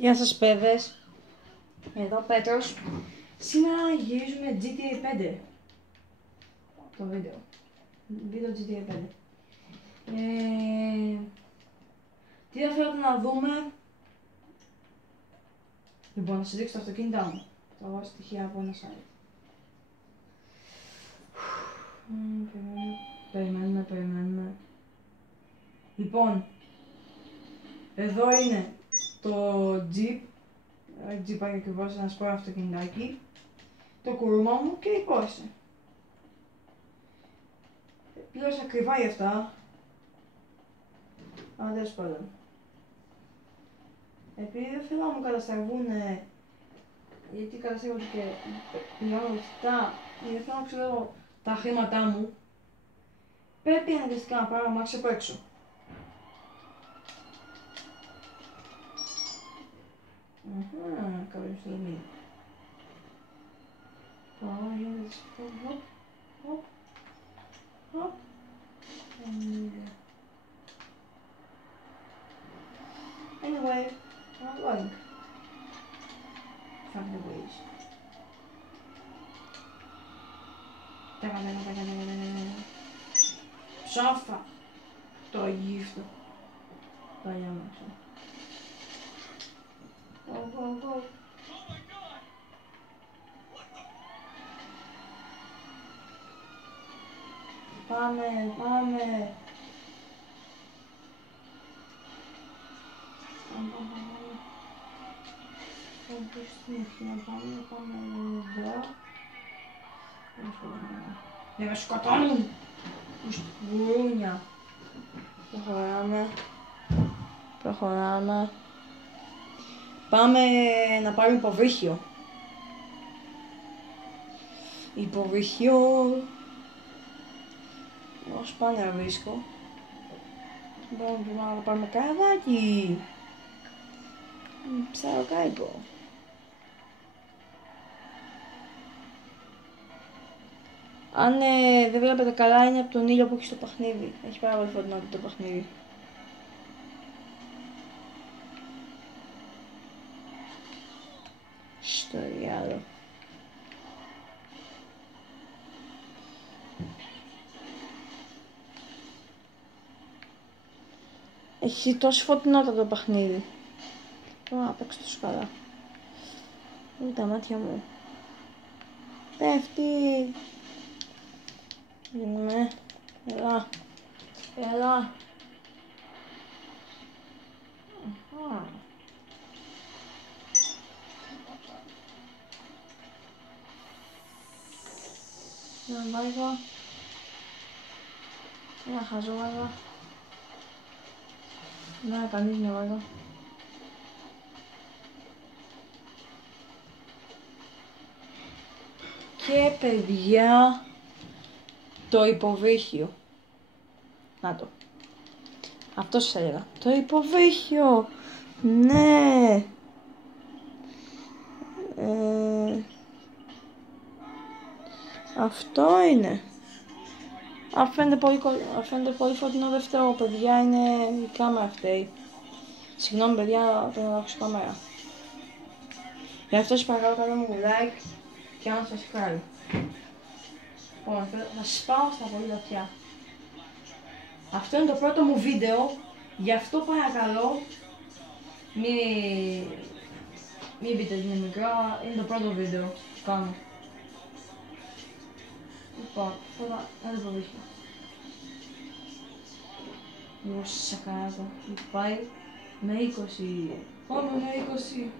Γεια σας παιδες, εδώ ο Πέτρος. Σήμερα γυρίζουμε GTA 5. Το βίντεο GTA 5. Τι θα θέλετε να δούμε? Λοιπόν, να σας δείξω το αυτοκίνητά μου. Θα βάλω στοιχεία από ένα site. Περιμένουμε. Λοιπόν, εδώ είναι το Jeep. Jeep είναι ακριβώς ένα σπόρο αυτοκινητάκι. Το κουρούμα μου και η Porsche. Πλήρωσα ακριβά γι' αυτά. Αλλά τέλος πάντων. Επειδή δεν θέλω να μου καταστραβούν, γιατί καταστρέφονται και πληρώνω λεφτά, γιατί θέλω να ξέρω τα χρήματά μου, πρέπει αναγκαστικά να πάρω αμάξι από έξω. Κάποια στιγμή. Πάω για να τις πω, hop. Anyway, I'm going. From the ways. Ψόφα! Το γύφτο. Παλιά μάξο. Go. Πάμε. Πάμε. Εδώ. Δεν με σκοτώνουν. Γουρούνια. Προχωράμε. Πάμε να πάρουμε υποβρύχιο. Όσο πάνε να βρίσκω. Μπορούμε να πάρουμε καραβάκι. Ψαροκάικο. Αν δεν βλέπετε καλά, είναι από τον ήλιο που έχει στο παιχνίδι. Έχει πάρα πολύ φωτεινό το παιχνίδι. Στο διάλογο. Έχει τόσο φωτεινότητα το παιχνίδι. Τώρα να παίξω τόσο καλά. Είναι τα μάτια μου. Πέφτει. Γίνουμε. Έλα. Να βάζω. Ένα χαζό βάζω. Να κανείς να βάζω. Και παιδιά, το υποβρύχιο. Να το. Αυτό σας έλεγα. Το υποβρύχιο. Ναι. Αυτό είναι. Αν φαίνεται πολύ φωτεινό, δεν φταίω παιδιά, είναι η κάμερα φταίει. Συγγνώμη παιδιά, πρέπει να αλλάξω κάμερα. Γι' αυτό σας παρακαλώ, κάντε μου like και ένα subscribe. Λοιπόν, θα σας πάω στα πολύ βαθιά. Αυτό είναι το πρώτο μου βίντεο, γι' αυτό παρακαλώ μην πείτε ότι είναι μικρό, είναι το πρώτο βίντεο που κάνω. Λοιπόν, τώρα ένα υποβρύχιο. Εγώ σακαράζω, πάει με 20. Πάμε με 20.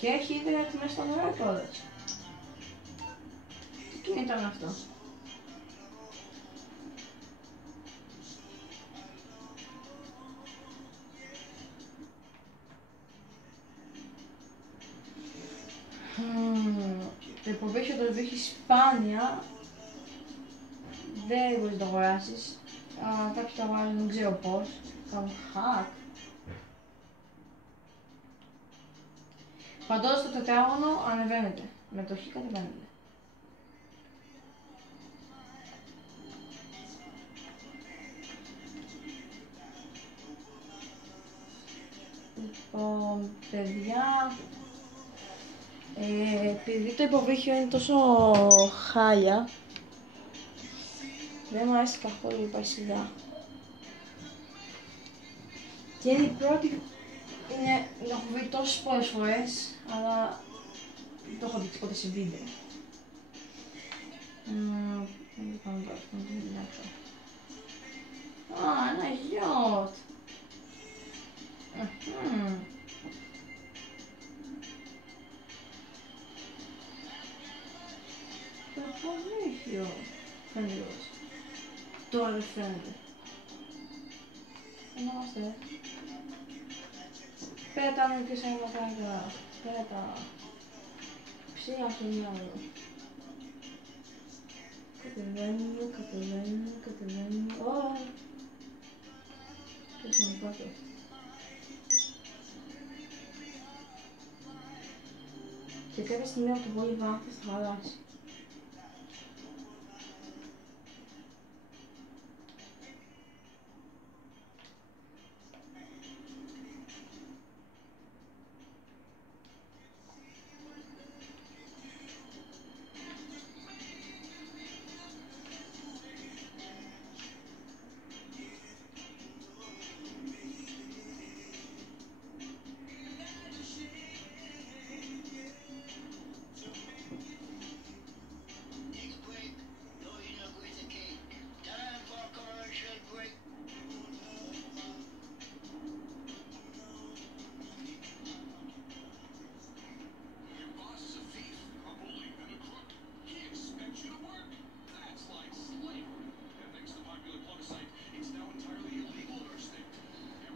Και έχει ίντερνετ μέσα στο νερό κιόλας. Τι κινητό είναι αυτό? Το υποβρύχιο το βρίσκει σπάνια. Δεν μπορείς να το αγοράσεις. Κάποιοι το αγοράζουν, δεν ξέρω πώς. Κάνουν hack. Παντός στο τετράγωνο ανεβαίνετε. Με το χ κατεβαίνετε. Παιδιά, επειδή το υποβρύχιο είναι τόσο χάλια, δεν μου αρέσει καθόλου η Παρσιδά. Και είναι η πρώτη, την έχω βρει τόσες πολλές φορές, αλλά δεν το έχω δείξει ποτέ σε βίντεο. Δεν πάμε τώρα, να το κοιτάξω. Α, ένα γιότ. Το υποβρύχιο. Φαίνεται ροζ. Τώρα δεν φαίνεται. Φαινόμαστε. Πέτα με ποιος είναι μακριά. Πέτα. Ψήγα στο μυαλό. Κατεβαίνω. Ω! Ποιος είναι κάτω. Και κάποια στιγμή από το πολύ βάθος θα χαλάσει.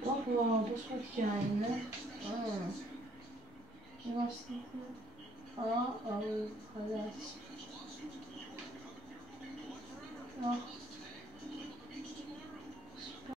Ωπω, πώς φωτιά είναι. Είμαστε. Χαλάσει.